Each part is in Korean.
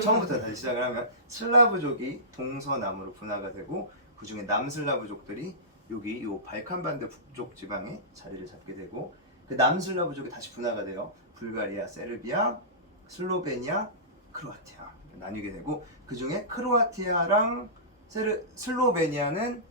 처음부터 다시 시작을 하면 슬라브족이 동서남으로 분화가 되고 그 중에 남슬라브족들이 여기 요 발칸반도 북쪽 지방에 자리를 잡게 되고 그 남슬라브족이 다시 분화가 돼요. 불가리아, 세르비아, 슬로베니아, 크로아티아 나뉘게 되고 그 중에 크로아티아랑 슬로베니아는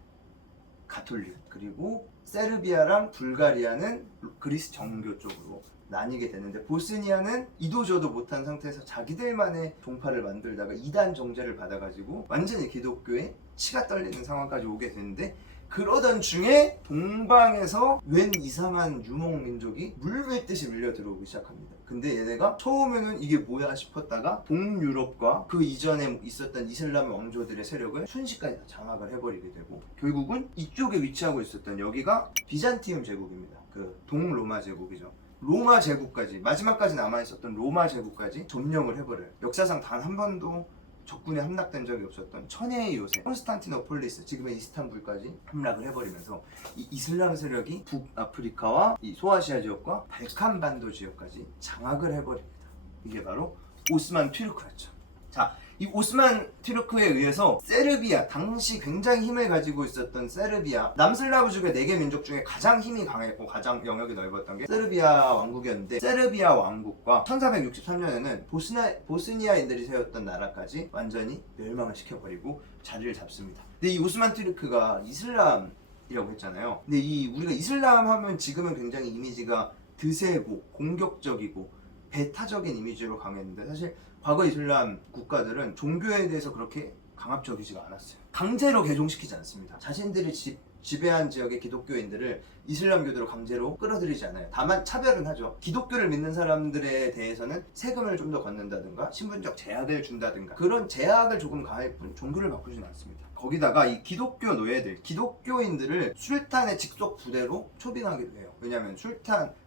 가톨릭 그리고 세르비아랑 불가리아는 그리스 정교 쪽으로 나뉘게 되는데 보스니아는 이도저도 못한 상태에서 자기들만의 종파를 만들다가 이단 정제를 받아가지고 완전히 기독교에 치가 떨리는 상황까지 오게 되는데 그러던 중에 동방에서 웬 이상한 유목민족이 물밀듯이 밀려 들어오기 시작합니다. 근데 얘네가 처음에는 이게 뭐야 싶었다가 동유럽과 그 이전에 있었던 이슬람 왕조들의 세력을 순식간에 다 장악을 해버리게 되고 결국은 이쪽에 위치하고 있었던 여기가 비잔티움 제국입니다. 그 동로마 제국이죠. 로마 제국까지 마지막까지 남아있었던 로마 제국까지 점령을 해버려요. 역사상 단 한 번도 적군에 함락된 적이 없었던 천혜의 요새 콘스탄티노폴리스 지금의 이스탄불까지 함락을 해버리면서 이 이슬람 세력이 북아프리카와 이 소아시아 지역과 발칸반도 지역까지 장악을 해버립니다. 이게 바로 오스만 튀르크였죠. 자, 이 오스만 튀르크에 의해서 세르비아, 당시 굉장히 힘을 가지고 있었던 세르비아, 남슬라브족의 4개 민족 중에 가장 힘이 강했고 가장 영역이 넓었던 게 세르비아 왕국이었는데 세르비아 왕국과 1463년에는 보스니아인들이 세웠던 나라까지 완전히 멸망을 시켜버리고 자리를 잡습니다. 근데 이 오스만 튀르크가 이슬람이라고 했잖아요. 근데 우리가 이슬람 하면 지금은 굉장히 이미지가 드세고 공격적이고 배타적인 이미지로 강했는데 사실 과거 이슬람 국가들은 종교에 대해서 그렇게 강압적이지가 않았어요. 강제로 개종시키지 않습니다. 자신들이 지배한 지역의 기독교인들을 이슬람교도로 강제로 끌어들이지 않아요. 다만 차별은 하죠. 기독교를 믿는 사람들에 대해서는 세금을 좀 더 걷는다든가 신분적 제약을 준다든가 그런 제약을 조금 가할 뿐 종교를 바꾸지는 않습니다. 거기다가 이 기독교 노예들, 기독교인들을 술탄의 직속 부대로 초빙하기도 해요. 왜냐하면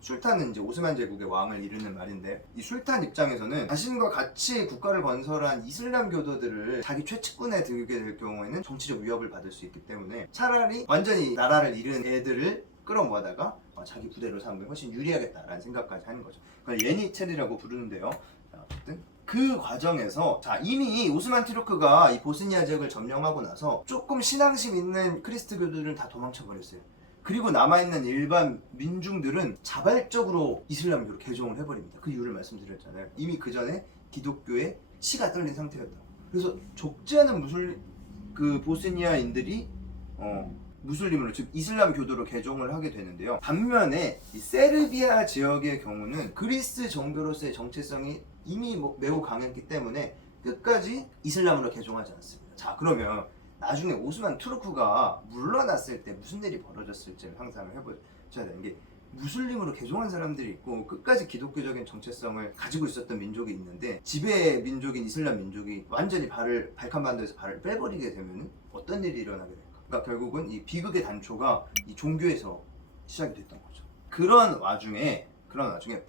술탄은 이제 오스만 제국의 왕을 이르는 말인데 이 술탄 입장에서는 자신과 같이 국가를 건설한 이슬람 교도들을 자기 최측근에 들게 될 경우에는 정치적 위협을 받을 수 있기 때문에 차라리 완전히 나라를 잃은 애들을 끌어모아다가 자기 부대로 삼으면 훨씬 유리하겠다라는 생각까지 하는 거죠. 그걸 예니체리라고 부르는데요. 어쨌든 그 과정에서 이미 오스만 튀르크가 이 보스니아 지역을 점령하고 나서 조금 신앙심 있는 크리스트교들은 다 도망쳐 버렸어요. 그리고 남아있는 일반 민중들은 자발적으로 이슬람교로 개종을 해버립니다. 그 이유를 말씀드렸잖아요. 이미 그 전에 기독교에 치가 떨린 상태였다고. 그래서 적지 않은 보스니아인들이 무슬림으로 즉 이슬람 교도로 개종을 하게 되는데요. 반면에 이 세르비아 지역의 경우는 그리스 정교로서의 정체성이 이미 매우 강했기 때문에 끝까지 이슬람으로 개종하지 않습니다. 자, 그러면 나중에 오스만 투르크가 물러났을 때 무슨 일이 벌어졌을지 상상을 해보셔야 되는 게 무슬림으로 개종한 사람들이 있고 끝까지 기독교적인 정체성을 가지고 있었던 민족이 있는데 지배 민족인 이슬람 민족이 완전히 발칸반도에서 발을 빼버리게 되면 어떤 일이 일어나게 될까? 그러니까 결국은 이 비극의 단초가 이 종교에서 시작이 됐던 거죠. 그런 와중에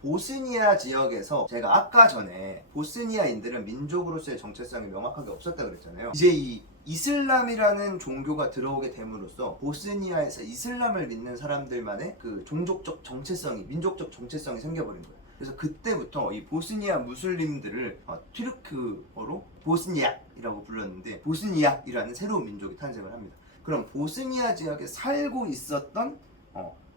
보스니아 지역에서 제가 아까 전에 보스니아인들은 민족으로서의 정체성이 명확하게 없었다 그랬잖아요. 이제 이 이슬람이라는 종교가 들어오게 됨으로써 보스니아에서 이슬람을 믿는 사람들만의 그 종족적 정체성이, 민족적 정체성이 생겨버린 거예요. 그래서 그때부터 이 보스니아 무슬림들을 튀르크어로 보스니악이라고 불렀는데 보스니악이라는 새로운 민족이 탄생을 합니다. 그럼 보스니아 지역에 살고 있었던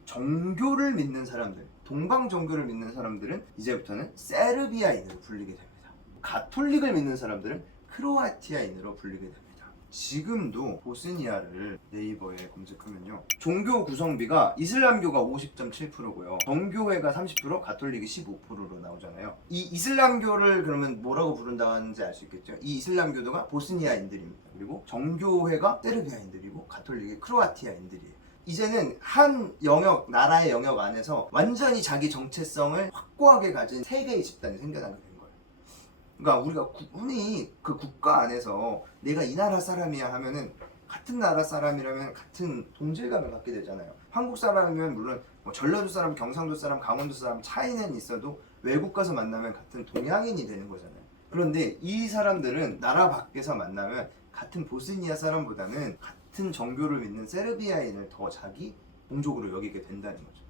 정교를 믿는 사람들, 동방 정교를 믿는 사람들은 이제부터는 세르비아인으로 불리게 됩니다. 가톨릭을 믿는 사람들은 크로아티아인으로 불리게 됩니다. 지금도 보스니아를 네이버에 검색하면요, 종교 구성비가 이슬람교가 50.7%고요 정교회가 30%, 가톨릭이 15%로 나오잖아요. 이 이슬람교를 그러면 뭐라고 부른다는지 알 수 있겠죠. 이 이슬람교도가 보스니아인들입니다. 그리고 정교회가 세르비아인들이고 가톨릭이 크로아티아인들이에요. 이제는 한 영역, 나라의 영역 안에서 완전히 자기 정체성을 확고하게 가진 세 개의 집단이 생겨나게 된 거예요. 그러니까 우리가 흔히 그 국가 안에서 내가 이 나라 사람이야 하면은 같은 나라 사람이라면 같은 동질감을 갖게 되잖아요. 한국 사람이면 물론 전라도 사람, 경상도 사람, 강원도 사람 차이는 있어도 외국 가서 만나면 같은 동양인이 되는 거잖아요. 그런데 이 사람들은 나라 밖에서 만나면 같은 보스니아 사람보다는 같은 정교를 믿는 세르비아인을 더 자기 동족으로 여기게 된다는 거죠.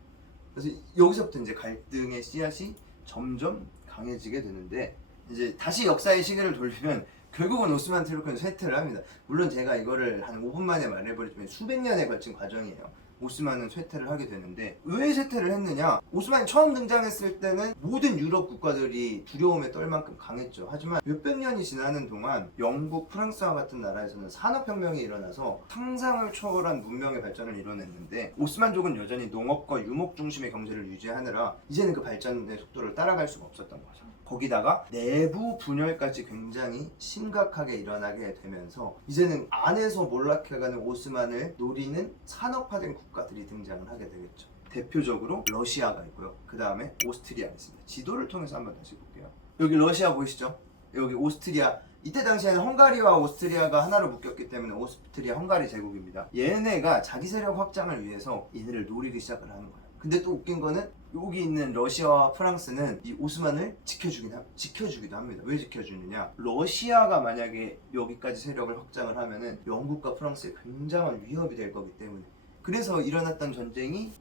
그래서 여기서부터 이제 갈등의 씨앗이 점점 강해지게 되는데 이제 다시 역사의 시계를 돌리면 결국은 오스만 트루크는 쇠퇴를 합니다. 물론 제가 이거를 한 5분 만에 말해버리지만 수백 년에 걸친 과정이에요. 오스만은 쇠퇴를 하게 되는데 왜 쇠퇴를 했느냐? 오스만이 처음 등장했을 때는 모든 유럽 국가들이 두려움에 떨 만큼 강했죠. 하지만 몇백 년이 지나는 동안 영국, 프랑스와 같은 나라에서는 산업혁명이 일어나서 상상을 초월한 문명의 발전을 이뤄냈는데 오스만족은 여전히 농업과 유목 중심의 경제를 유지하느라 이제는 그 발전의 속도를 따라갈 수가 없었던 거죠. 거기다가 내부 분열까지 굉장히 심각하게 일어나게 되면서 이제는 안에서 몰락해가는 오스만을 노리는 산업화된 국가들이 등장을 하게 되겠죠. 대표적으로 러시아가 있고요. 그 다음에 오스트리아가 있습니다. 지도를 통해서 한번 다시 볼게요. 여기 러시아 보이시죠? 여기 오스트리아. 이때 당시에는 헝가리와 오스트리아가 하나로 묶였기 때문에 오스트리아 헝가리 제국입니다. 얘네가 자기 세력 확장을 위해서 얘네를 노리기 시작을 하는 거예요. 근데 또 웃긴 거는 여기 있는 러시아와 프랑스는 이 오스만을 지켜주기도 합니다. 왜 지켜주느냐? 러시아가 만약에 여기까지 세력을 확장을 하면은 영국과 프랑스에 굉장한 위협이 될 거기 때문에 그래서 일어났던 전쟁이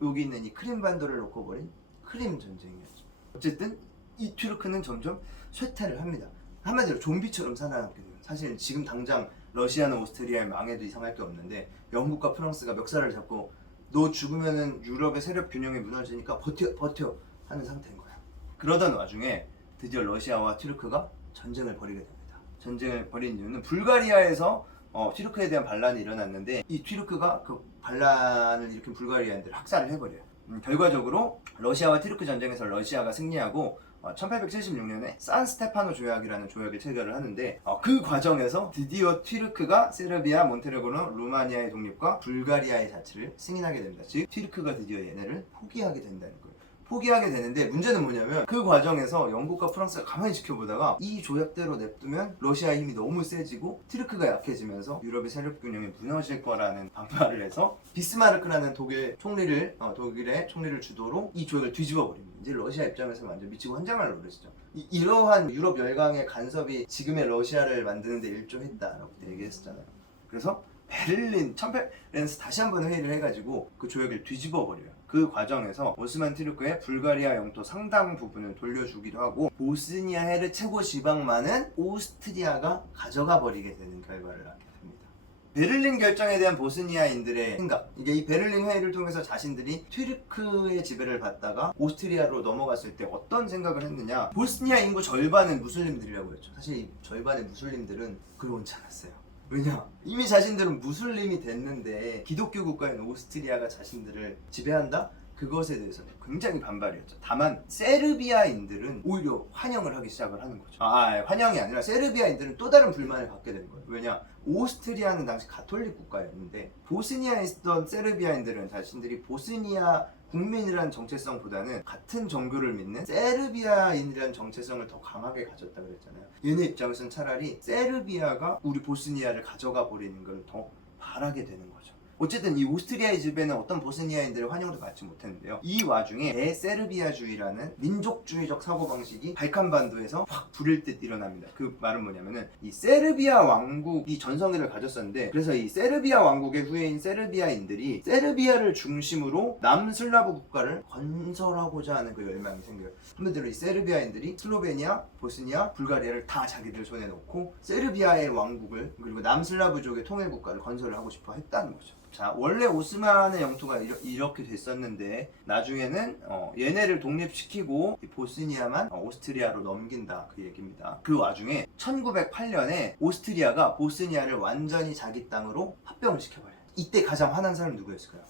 여기 있는 이 크림 반도를 놓고 벌인 크림 전쟁이었죠. 어쨌든 이 튀르크는 점점 쇠퇴를 합니다. 한마디로 좀비처럼 살아남게 돼요. 사실 지금 당장 러시아는 오스트리아에 망해도 이상할 게 없는데 영국과 프랑스가 멱살을 잡고 너 죽으면은 유럽의 세력 균형이 무너지니까 버텨 하는 상태인 거야. 그러던 와중에 드디어 러시아와 튀르크가 전쟁을 벌이게 됩니다. 전쟁을 벌인 이유는 불가리아에서 튀르크에 대한 반란이 일어났는데 이 튀르크가 그 반란을 일으킨 불가리아인들을 학살을 해버려요. 결과적으로 러시아와 튀르크 전쟁에서 러시아가 승리하고 1876년에 산스테파노 조약이라는 조약을 체결을 하는데 그 과정에서 드디어 튀르크가 세르비아, 몬테네그로, 루마니아의 독립과 불가리아의 자치를 승인하게 됩니다. 즉 튀르크가 드디어 얘네를 포기하게 된다는 거예요. 포기하게 되는데 문제는 뭐냐면 그 과정에서 영국과 프랑스가 가만히 지켜보다가 이 조약대로 냅두면 러시아의 힘이 너무 세지고 튀르크가 약해지면서 유럽의 세력 균형이 무너질 거라는 반발을 해서 비스마르크라는 독일의 총리를 주도로 이 조약을 뒤집어 버립니다. 이제 러시아 입장에서 완전 미치고 환장할 노릇이죠. 이러한 유럽 열강의 간섭이 지금의 러시아를 만드는 데 일조했다라고 얘기했었잖아요. 그래서 챔베른에서 다시 한번 회의를 해가지고 그 조약을 뒤집어 버려요. 그 과정에서 오스만 튀르크의 불가리아 영토 상당 부분을 돌려주기도 하고 보스니아 헤르체고 지방만은 오스트리아가 가져가 버리게 되는 결과를 낳게 됩니다. 베를린 결정에 대한 보스니아인들의 생각, 이게 이 베를린 회의를 통해서 자신들이 튀르크의 지배를 받다가 오스트리아로 넘어갔을 때 어떤 생각을 했느냐. 보스니아 인구 절반은 무슬림들이라고 했죠. 사실 이 절반의 무슬림들은 그러지 않았어요. 왜냐? 이미 자신들은 무슬림이 됐는데 기독교 국가인 오스트리아가 자신들을 지배한다? 그것에 대해서는 굉장히 반발이었죠. 다만 세르비아인들은 오히려 환영을 하기 시작을 하는 거죠. 환영이 아니라 세르비아인들은 또 다른 불만을 갖게 되는 거예요. 왜냐? 오스트리아는 당시 가톨릭 국가였는데 보스니아에 있던 세르비아인들은 자신들이 보스니아 국민이라는 정체성보다는 같은 종교를 믿는 세르비아인이라는 정체성을 더 강하게 가졌다 그랬잖아요. 얘네 입장에서는 차라리 세르비아가 우리 보스니아를 가져가 버리는 걸 더 바라게 되는 거죠. 어쨌든 이 오스트리아의 지배는 어떤 보스니아인들의 환영도 받지 못했는데요. 이 와중에 대세르비아주의라는 민족주의적 사고방식이 발칸반도에서 확 불일 듯 일어납니다. 그 말은 뭐냐면은 이 세르비아 왕국이 전성기를 가졌었는데 그래서 이 세르비아 왕국의 후예인 세르비아인들이 세르비아를 중심으로 남슬라브 국가를 건설하고자 하는 그 열망이 생겨요. 한마디로 이 세르비아인들이 슬로베니아, 보스니아, 불가리아를 다 자기들 손에 넣고 세르비아의 왕국을 그리고 남슬라브족의 통일국가를 건설을 하고 싶어 했다는 거죠. 자, 원래 오스만의 영토가 이렇게 됐었는데 나중에는 얘네를 독립시키고 보스니아만 오스트리아로 넘긴다 그 얘기입니다. 그 와중에 1908년에 오스트리아가 보스니아를 완전히 자기 땅으로 합병을 시켜버려요. 이때 가장 화난 사람이 누구였을까요?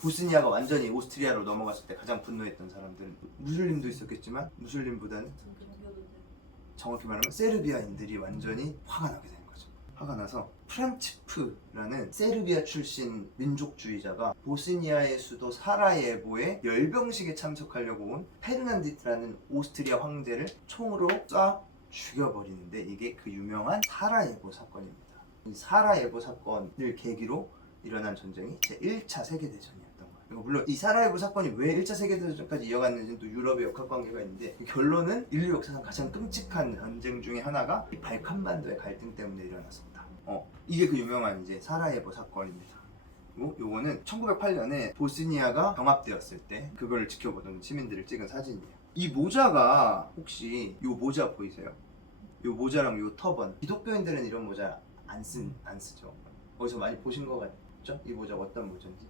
보스니아가 완전히 오스트리아로 넘어갔을 때 가장 분노했던 사람들은 무슬림도 있었겠지만 무슬림보다는 정확히 말하면 세르비아인들이 완전히 화가 나게 돼요. 화가 나서 프란치프라는 세르비아 출신 민족주의자가 보스니아의 수도 사라예보에 열병식에 참석하려고 온 페르난디트라는 오스트리아 황제를 총으로 쏴 죽여버리는데 이게 그 유명한 사라예보 사건입니다. 이 사라예보 사건을 계기로 일어난 전쟁이 제1차 세계대전이었던 거예요. 물론 이 사라예보 사건이 왜 1차 세계대전까지 이어갔는지는 또 유럽의 역학관계가 있는데 결론은 인류 역사상 가장 끔찍한 전쟁 중에 하나가 이 발칸반도의 갈등 때문에 일어났습니다. 이게 그 유명한 이제 사라예보 사건입니다. 그리고 요거는 1908년에 보스니아가 병합되었을 때 그걸 지켜보던 시민들을 찍은 사진이에요. 이 모자가 혹시 요 모자 보이세요? 요 모자랑 요 터번. 기독교인들은 이런 모자 안 쓰죠. 어디서 많이 보신 거 같죠? 이 모자 어떤 모자인지.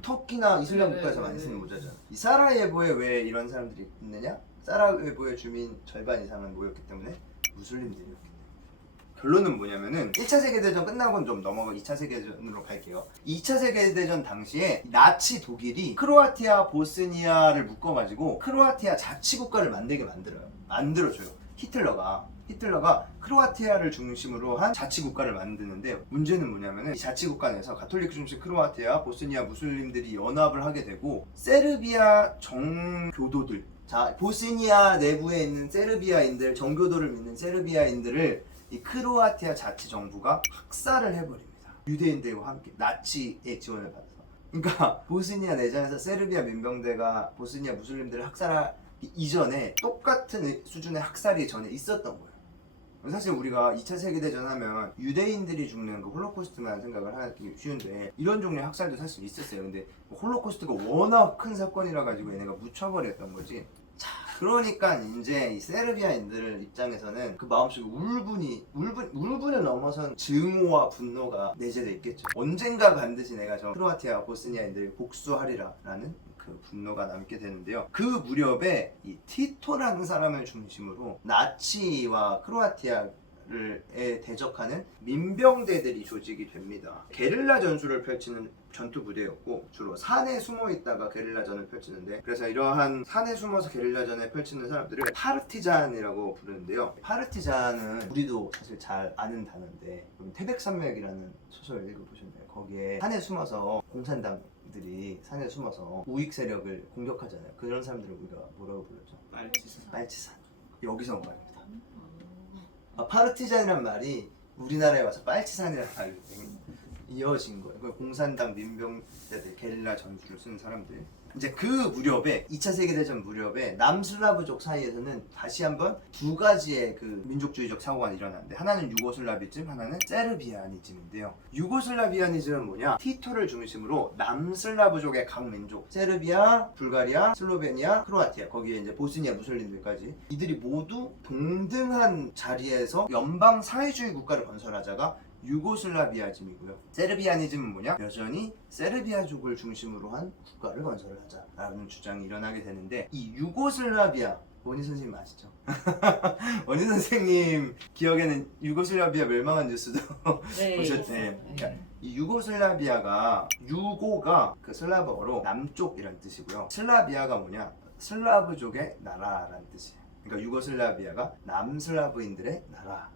터키나 이슬람 국가에서 많이 쓰는 모자죠. 이 사라예보에 왜 이런 사람들이 있느냐? 사라예보의 주민 절반 이상은 모였기 때문에 무슬림들이었기 때문에. 결론은 뭐냐면은 1차 세계대전 끝나고 좀 넘어가 2차 세계대전으로 갈게요. 2차 세계대전 당시에 나치 독일이 크로아티아, 보스니아를 묶어가지고 크로아티아 자치국가를 만들어줘요. 히틀러가 크로아티아를 중심으로 한 자치국가를 만드는데, 문제는 뭐냐면은 이 자치국가 내에서 가톨릭 중심 크로아티아, 보스니아 무슬림들이 연합을 하게 되고, 세르비아 정교도들, 자 보스니아 내부에 있는 세르비아인들, 정교도를 믿는 세르비아인들을 이 크로아티아 자치 정부가 학살을 해버립니다. 유대인들과 함께 나치의 지원을 받아서. 그러니까 보스니아 내전에서 세르비아 민병대가 보스니아 무슬림들을 학살하기 이전에 똑같은 수준의 학살이 전에 있었던 거예요. 사실 우리가 2차 세계대전 하면 유대인들이 죽는 그 홀로코스트만 생각을 하기 쉬운데, 이런 종류의 학살도 사실 있었어요. 근데 홀로코스트가 워낙 큰 사건이라 가지고 얘네가 묻혀버렸던 거지. 자, 그러니까 이제 이 세르비아인들 입장에서는 그 마음속에 울분을 넘어선 증오와 분노가 내재돼 있겠죠. 언젠가 반드시 내가 저 크로아티아 보스니아인들 복수하리라라는 그 분노가 남게 되는데요. 그 무렵에 이 티토라는 사람을 중심으로 나치와 크로아티아를 대적하는 민병대들이 조직이 됩니다. 게릴라 전술을 펼치는 전투 부대였고, 주로 산에 숨어 있다가 게릴라전을 펼치는데, 그래서 이러한 산에 숨어서 게릴라전을 펼치는 사람들을 파르티잔이라고 부르는데요. 파르티잔은 우리도 사실 잘 아는 단어인데, 태백산맥이라는 소설 읽어보셨나요? 거기에 산에 숨어서 공산당들이 산에 숨어서 우익 세력을 공격하잖아요. 그런 사람들을 우리가 뭐라고 불렀죠? 빨치산. 여기서 온 말입니다. 파르티잔이란 말이 우리나라에 와서 빨치산이라는 말로 이어진 거예요. 공산당 민병대들, 게릴라 전술을 쓰는 사람들. 이제 그 무렵에 2차 세계대전 무렵에 남슬라브족 사이에서는 다시 한번 두 가지의 그 민족주의적 사고가 일어났는데, 하나는 유고슬라비즘, 하나는 세르비아니즘인데요. 유고슬라비아니즘은 뭐냐? 티토를 중심으로 남슬라브족의 각 민족, 세르비아, 불가리아, 슬로베니아, 크로아티아, 거기에 이제 보스니아 무슬림들까지, 이들이 모두 동등한 자리에서 연방 사회주의 국가를 건설하자가 유고슬라비아즘이고요. 세르비아니즘은 뭐냐? 여전히 세르비아족을 중심으로 한 국가를 건설을 하자라는 주장이 일어나게 되는데, 이 유고슬라비아, 원희 선생님 아시죠? 원희 선생님 기억에는 유고슬라비아 멸망한 뉴스도 보셨죠? 네. 이 유고슬라비아가, 유고가 그 슬라브어로 남쪽이라는 뜻이고요. 슬라비아가 뭐냐? 슬라브족의 나라라는 뜻이에요. 그러니까 유고슬라비아가 남슬라브인들의 나라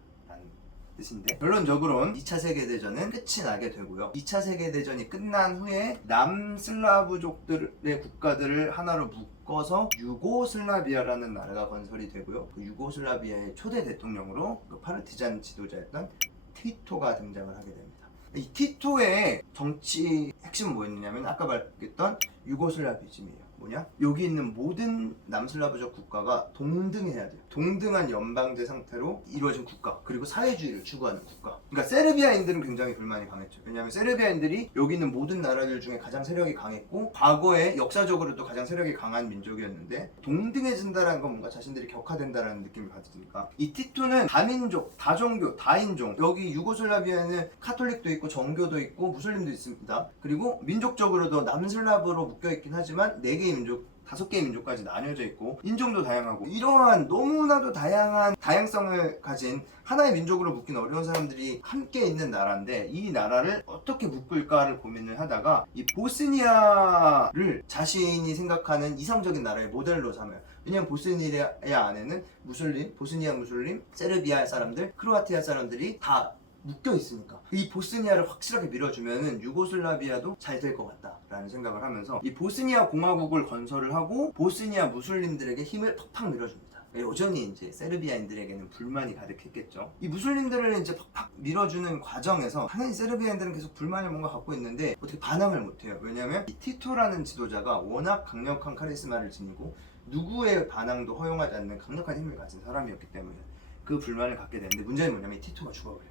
뜻인데, 결론적으로는 2차 세계대전은 끝이 나게 되고요. 2차 세계대전이 끝난 후에 남슬라브족들의 국가들을 하나로 묶어서 유고슬라비아라는 나라가 건설이 되고요. 그 유고슬라비아의 초대 대통령으로 그 파르티잔 지도자였던 티토가 등장을 하게 됩니다. 이 티토의 정치 핵심은 뭐였냐면, 아까 말했던 유고슬라비즘이에요. 뭐냐? 여기 있는 모든 남슬라브족 국가가 동등해야 돼요. 동등한 연방제 상태로 이루어진 국가, 그리고 사회주의를 추구하는 국가. 그러니까 세르비아인들은 굉장히 불만이 강했죠. 왜냐하면 세르비아인들이 여기 있는 모든 나라들 중에 가장 세력이 강했고, 과거에 역사적으로도 가장 세력이 강한 민족이었는데, 동등해진다는 건 뭔가 자신들이 격화된다는 느낌을 받으니까, 이 티토는 다민족, 다종교, 다인종, 여기 유고슬라비아에는 카톨릭도 있고 정교도 있고 무슬림도 있습니다. 그리고 민족적으로도 남슬라브로 묶여있긴 하지만 4개의 민족, 5개의 민족까지 나뉘어져 있고, 인종도 다양하고, 이러한 너무나도 다양한 다양성을 가진 하나의 민족으로 묶긴 어려운 사람들이 함께 있는 나라인데, 이 나라를 어떻게 묶을까를 고민을 하다가 이 보스니아를 자신이 생각하는 이상적인 나라의 모델로 삼아요. 왜냐면 보스니아 안에는 무슬림, 보스니아 무슬림, 세르비아 사람들, 크로아티아 사람들이 다 묶여 있으니까 이 보스니아를 확실하게 밀어주면은 유고슬라비아도 잘 될 것 같다라는 생각을 하면서 이 보스니아 공화국을 건설을 하고, 보스니아 무슬림들에게 힘을 팍팍 밀어줍니다. 여전히 이제 세르비아인들에게는 불만이 가득했겠죠. 이 무슬림들을 이제 팍팍 밀어주는 과정에서 하나의 세르비아인들은 계속 불만을 뭔가 갖고 있는데 어떻게 반항을 못해요. 왜냐하면 이 티토라는 지도자가 워낙 강력한 카리스마를 지니고 누구의 반항도 허용하지 않는 강력한 힘을 가진 사람이었기 때문에 그 불만을 갖게 되는데, 문제는 뭐냐면 이 티토가 죽어버려요.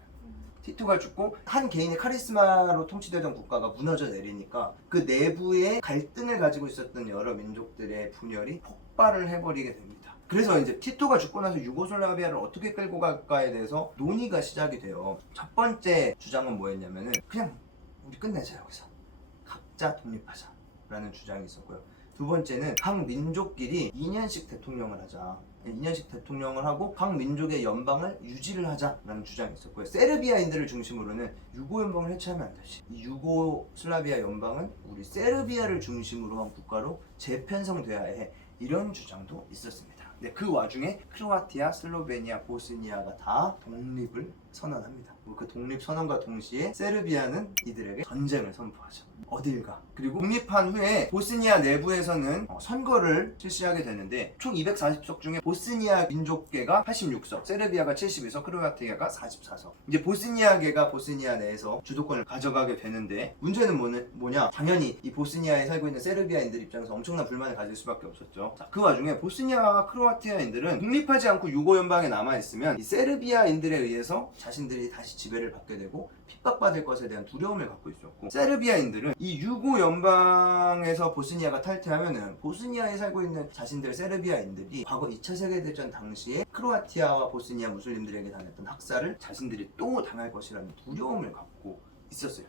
티토가 죽고 한 개인의 카리스마로 통치되던 국가가 무너져 내리니까 그 내부에 갈등을 가지고 있었던 여러 민족들의 분열이 폭발을 해버리게 됩니다. 그래서 이제 티토가 죽고 나서 유고슬라비아를 어떻게 끌고 갈까에 대해서 논의가 시작이 돼요. 첫 번째 주장은 뭐였냐면은 그냥 우리 끝내자 여기서 각자 독립하자라는 주장이 있었고요. 두 번째는 각 민족끼리 2년씩 대통령을 하자. 2년씩 대통령을 하고 각 민족의 연방을 유지를 하자라는 주장이 있었고요. 세르비아인들을 중심으로는 유고 연방을 해체하면 안 되지. 이 유고슬라비아 연방은 우리 세르비아를 중심으로 한 국가로 재편성돼야 해. 이런 주장도 있었습니다. 네, 그 와중에 크로아티아, 슬로베니아, 보스니아가 다 독립을 선언합니다. 그 독립 선언과 동시에 세르비아는 이들에게 전쟁을 선포하죠. 어딜 가? 그리고 독립한 후에 보스니아 내부에서는 선거를 실시하게 되는데 총 240석 중에 보스니아 민족계가 86석, 세르비아가 72석, 크로아티아가 44석. 이제 보스니아계가 보스니아 내에서 주도권을 가져가게 되는데 문제는 뭐냐? 당연히 이 보스니아에 살고 있는 세르비아인들 입장에서 엄청난 불만을 가질 수밖에 없었죠. 자, 그 와중에 보스니아와 크로아티아인들은 독립하지 않고 유고 연방에 남아 있으면 이 세르비아인들에 의해서 자신들이 다시 지배를 받게 되고 핍박받을 것에 대한 두려움을 갖고 있었고, 세르비아인들은 이 유고 연방에서 보스니아가 탈퇴하면은 보스니아에 살고 있는 자신들 세르비아인들이 과거 2차 세계대전 당시에 크로아티아와 보스니아 무슬림들에게 당했던 학살을 자신들이 또 당할 것이라는 두려움을 갖고 있었어요.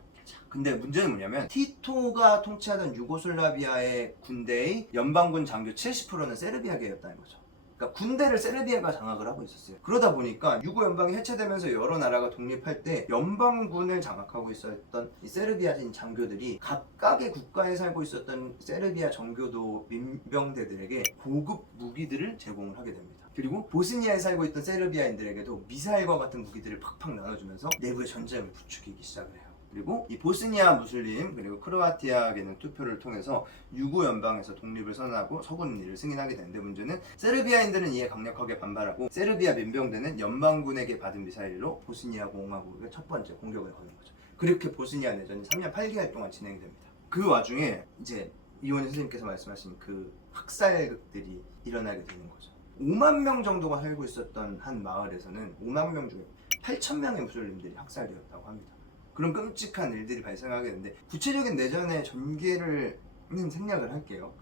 근데 문제는 뭐냐면 티토가 통치하던 유고슬라비아의 군대의 연방군 장교 70%는 세르비아계였다는 거죠. 그러니까 군대를 세르비아가 장악을 하고 있었어요. 그러다 보니까 유고 연방이 해체되면서 여러 나라가 독립할 때 연방군을 장악하고 있었던 이 세르비아인 장교들이 각각의 국가에 살고 있었던 세르비아 정교도 민병대들에게 고급 무기들을 제공을 하게 됩니다. 그리고 보스니아에 살고 있던 세르비아인들에게도 미사일과 같은 무기들을 팍팍 나눠주면서 내부의 전쟁을 부추기기 시작을 해요. 그리고 이 보스니아 무슬림 그리고 크로아티아계는 투표를 통해서 유고 연방에서 독립을 선언하고 서구는 이를 승인하게 되는데, 문제는 세르비아인들은 이에 강력하게 반발하고 세르비아 민병대는 연방군에게 받은 미사일로 보스니아 공화국의 첫 번째 공격을 거는 거죠. 그렇게 보스니아 내전이 3년 8개월 동안 진행이 됩니다. 그 와중에 이제 이원희 선생님께서 말씀하신 그 학살극들이 일어나게 되는 거죠. 5만 명 정도가 살고 있었던 한 마을에서는 5만 명 중에 8천 명의 무슬림들이 학살되었다고 합니다. 그런 끔찍한 일들이 발생하게 되는데, 구체적인 내전의 전개를 생략을 할게요.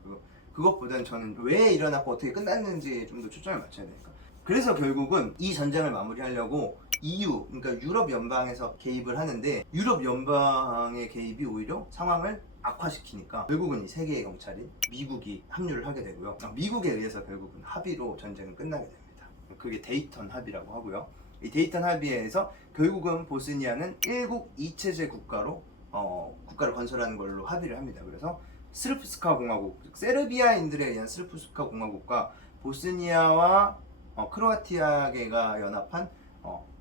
그것보다는 저는 왜 일어났고 어떻게 끝났는지 좀 더 초점을 맞춰야 되니까. 그래서 결국은 이 전쟁을 마무리하려고 EU, 그러니까 유럽 연방에서 개입을 하는데, 유럽 연방의 개입이 오히려 상황을 악화시키니까 결국은 이 세계의 경찰인 미국이 합류를 하게 되고요. 미국에 의해서 결국은 합의로 전쟁은 끝나게 됩니다. 그게 데이턴 합의라고 하고요. 이 데이턴 합의에 의해서 결국은 보스니아는 1국 2체제 국가로 국가를 건설하는 걸로 합의를 합니다. 그래서 스르프스카 공화국, 즉 세르비아인들에 의한 스르프스카 공화국과 보스니아와 크로아티아계가 연합한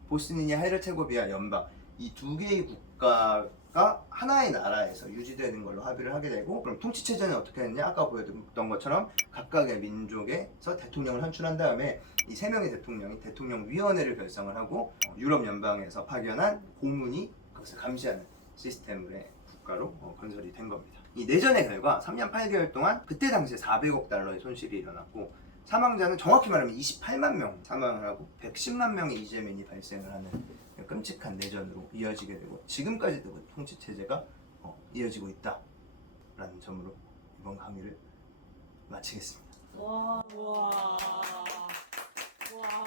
보스니아 헤르체고비아 연방, 이 두 개의 국가가 하나의 나라에서 유지되는 걸로 합의를 하게 되고, 그럼 통치체제는 어떻게 했냐? 아까 보여드렸던 것처럼 각각의 민족에서 대통령을 선출한 다음에 이 세 명의 대통령이 대통령위원회를 결성을 하고 유럽 연방에서 파견한 고문이 그것을 감시하는 시스템의 국가로 건설이 된 겁니다. 이 내전의 결과 3년 8개월 동안 그때 당시에 400억 달러의 손실이 일어났고, 사망자는 정확히 말하면 28만 명 사망을 하고 110만 명의 이재민이 발생을 하는 끔찍한 내전으로 이어지게 되고, 지금까지도 그 통치 체제가 이어지고 있다라는 점으로 이번 강의를 마치겠습니다. 와. 와. 와.